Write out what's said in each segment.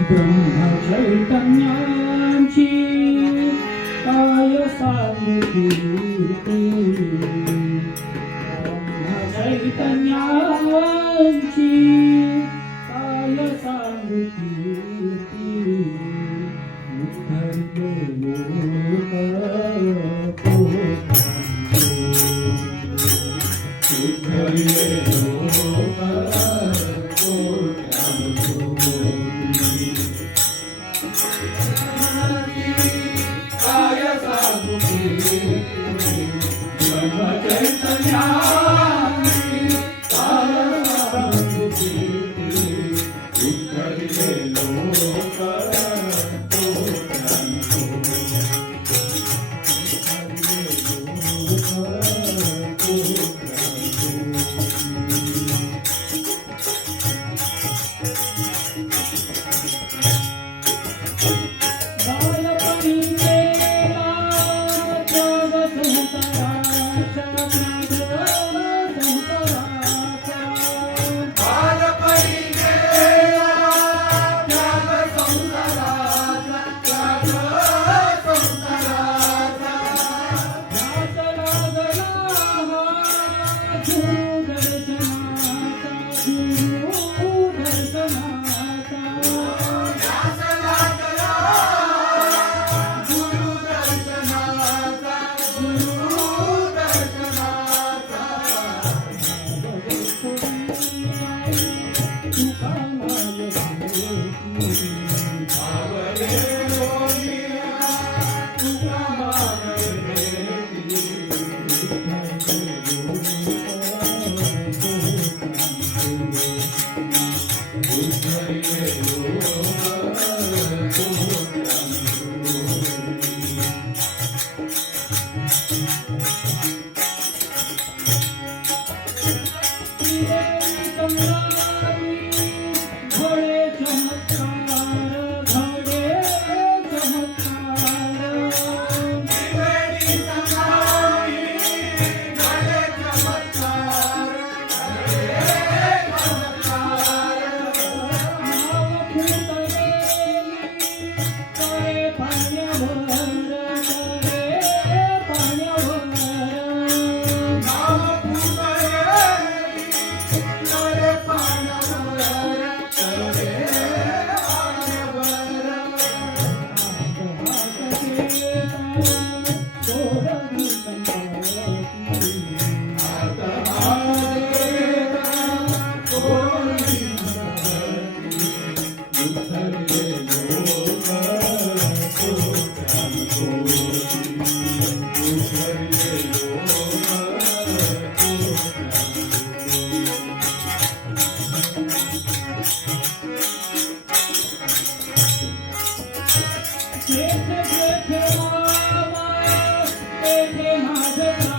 ब्रह्म चैतन्यांची काय सांगते ब्रह्म चैतन्यांची काय सांगते Hare માધવ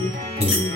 你。